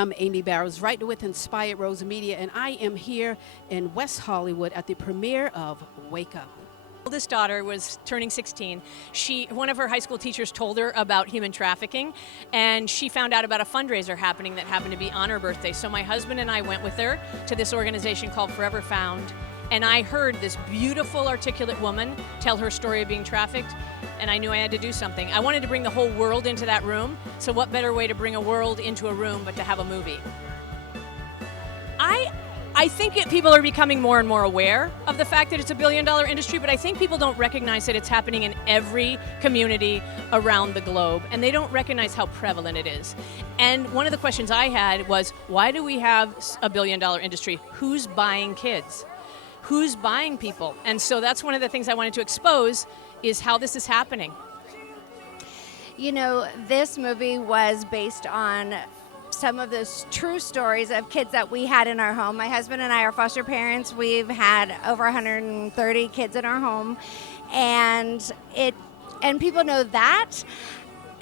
I'm Amy Barrows, writer with Inspired Rose Media, and I am here in West Hollywood at the premiere of Wake Up. Oldest daughter was turning 16. One of her high school teachers told her about human trafficking, and she found out about a fundraiser happening that happened to be on her birthday. So my husband and I went with her to this organization called Forever Found, and I heard this beautiful, articulate woman tell her story of being trafficked, and I knew I had to do something. I wanted to bring the whole world into that room, so what better way to bring a world into a room but to have a movie? I think people are becoming more and more aware of the fact that it's a billion-dollar industry, but I think people don't recognize that it's happening in every community around the globe, and they don't recognize how prevalent it is. And one of the questions I had was, why do we have a billion-dollar industry? Who's buying kids? Who's buying people? And so that's one of the things I wanted to expose, is how this is happening. You know, this movie was based on some of those true stories of kids that we had in our home. My husband and I are foster parents. We've had over 130 kids in our home, and people know that,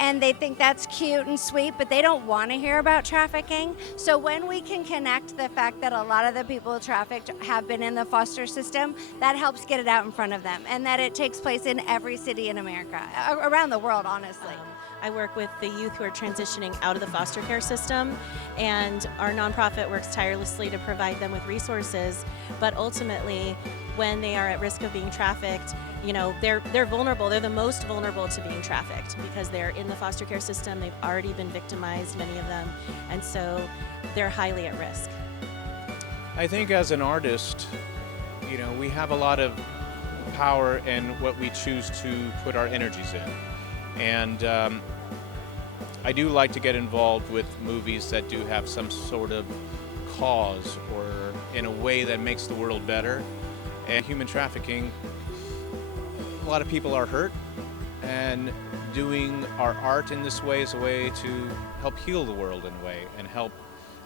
and they think that's cute and sweet, but they don't want to hear about trafficking. So when we can connect the fact that a lot of the people trafficked have been in the foster system, that helps get it out in front of them, and that it takes place in every city in America, around the world, honestly. I work with the youth who are transitioning out of the foster care system, and our nonprofit works tirelessly to provide them with resources. But ultimately, when they are at risk of being trafficked, you know, they're vulnerable. They're the most vulnerable to being trafficked because they're in the foster care system. They've already been victimized, many of them, and so they're highly at risk. I think as an artist, you know, we have a lot of power in what we choose to put our energies in. And I do like to get involved with movies that do have some sort of cause or in a way that makes the world better. And human trafficking, a lot of people are hurt, and doing our art in this way is a way to help heal the world in a way and help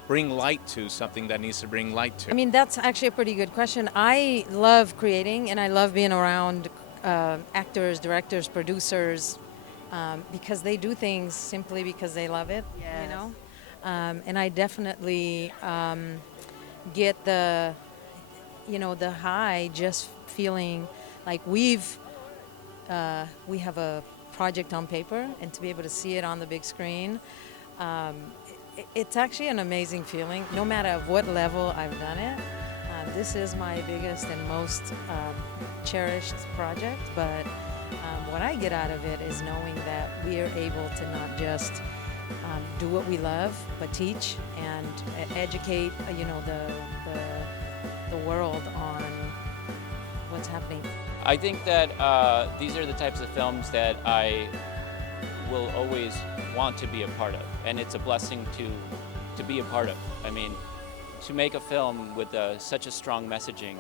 bring light to something that needs to bring light to. I mean, that's actually a pretty good question. I love creating, and I love being around actors, directors, producers, because they do things simply because they love it, Yes. you know? And I definitely get the high just feeling like we have a project on paper, and to be able to see it on the big screen, it's actually an amazing feeling, no matter at what level I've done it. This is my biggest and most cherished project, but what I get out of it is knowing that we are able to not just do what we love, but teach and educate, the world on what's happening. I think that these are the types of films that I will always want to be a part of, and it's a blessing to be a part of. I mean, to make a film with such a strong messaging,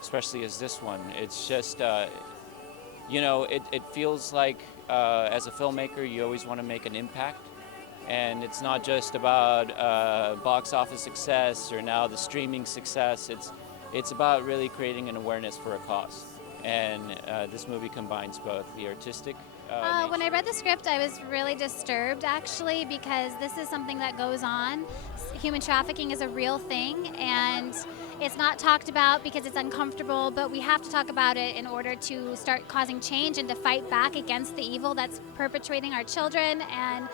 especially as this one, it's just, it feels like as a filmmaker you always want to make an impact, and it's not just about box office success or now the streaming success. It's about really creating an awareness for a cause, and this movie combines both the artistic when I read the script, I was really disturbed, actually, because this is something that goes on. Human trafficking is a real thing, and it's not talked about because it's uncomfortable, but we have to talk about it in order to start causing change and to fight back against the evil that's perpetrating our children, and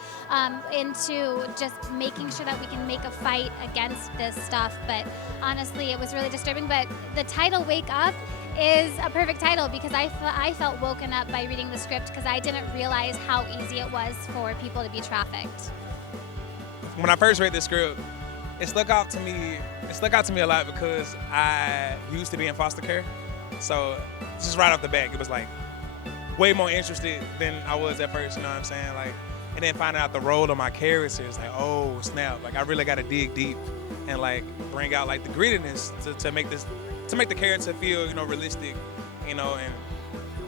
into just making sure that we can make a fight against this stuff. But honestly, it was really disturbing. But the title, Wake Up, is a perfect title because I felt woken up by reading the script, because I didn't realize how easy it was for people to be trafficked. When I first read the script, it stuck out to me a lot because I used to be in foster care. So just right off the bat, it was like way more interested than I was at first, you know what I'm saying? Like, and then finding out the role of my characters, like, oh snap, like I really gotta dig deep and like bring out like the grittiness to make the character feel, realistic, and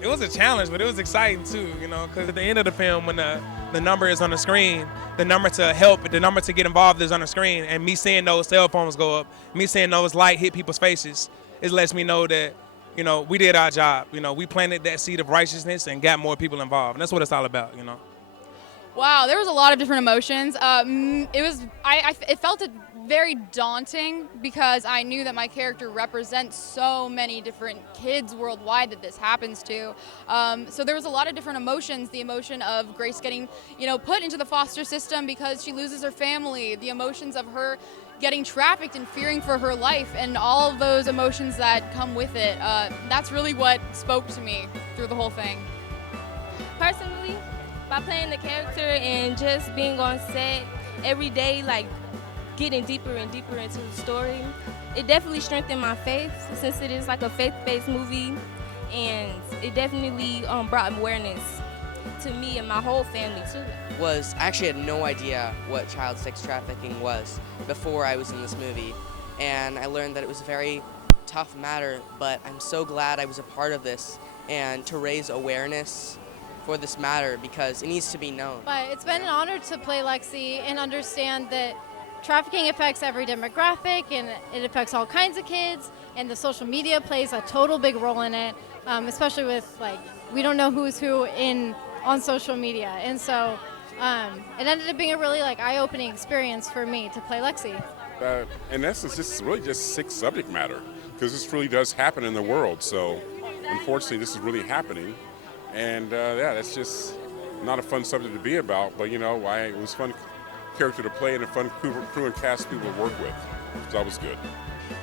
it was a challenge, but it was exciting too, because at the end of the film, when the number is on the screen, the number to help, the number to get involved is on the screen, and me seeing those cell phones go up, me seeing those light hit people's faces, it lets me know that, we did our job. We planted that seed of righteousness and got more people involved, and that's what it's all about, Wow, there was a lot of different emotions. It felt very daunting because I knew that my character represents so many different kids worldwide that this happens to. So there was a lot of different emotions. The emotion of Grace getting, put into the foster system because she loses her family. The emotions of her getting trafficked and fearing for her life, and all of those emotions that come with it. That's really what spoke to me through the whole thing. Personally, by playing the character and just being on set every day, like getting deeper and deeper into the story, it definitely strengthened my faith since it is like a faith-based movie, and it definitely brought awareness to me and my whole family too. I actually had no idea what child sex trafficking was before I was in this movie, and I learned that it was a very tough matter, but I'm so glad I was a part of this and to raise awareness for this matter because it needs to be known. But it's been an honor to play Lexi and understand that trafficking affects every demographic and it affects all kinds of kids, and the social media plays a total big role in it, especially with we don't know who's who on social media, and so it ended up being a really eye-opening experience for me to play Lexi. In essence, this is really just sick subject matter because this really does happen in the world. So unfortunately, this is really happening. And that's just not a fun subject to be about, but it was a fun character to play and a fun crew and cast people to work with. So that was good.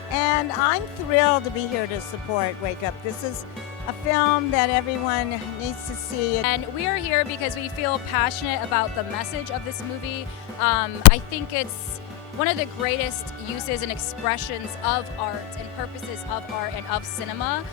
And I'm thrilled to be here to support Wake Up. This is a film that everyone needs to see. And we are here because we feel passionate about the message of this movie. I think it's one of the greatest uses and expressions of art and purposes of art and of cinema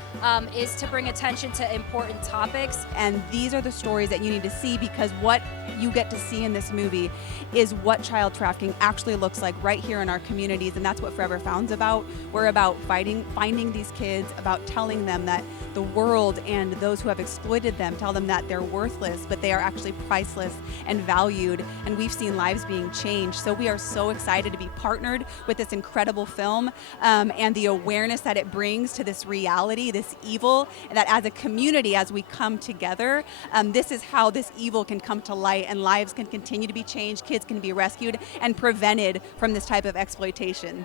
is to bring attention to important topics. And these are the stories that you need to see, because what you get to see in this movie is what child trafficking actually looks like right here in our communities, and that's what Forever Found's about. We're about finding these kids, about telling them that the world and those who have exploited them, tell them that they're worthless, but they are actually priceless and valued, and we've seen lives being changed. So we are so excited to be partnered with this incredible film and the awareness that it brings to this reality, this evil, and that as a community, as we come together, this is how this evil can come to light and lives can continue to be changed, kids can be rescued and prevented from this type of exploitation.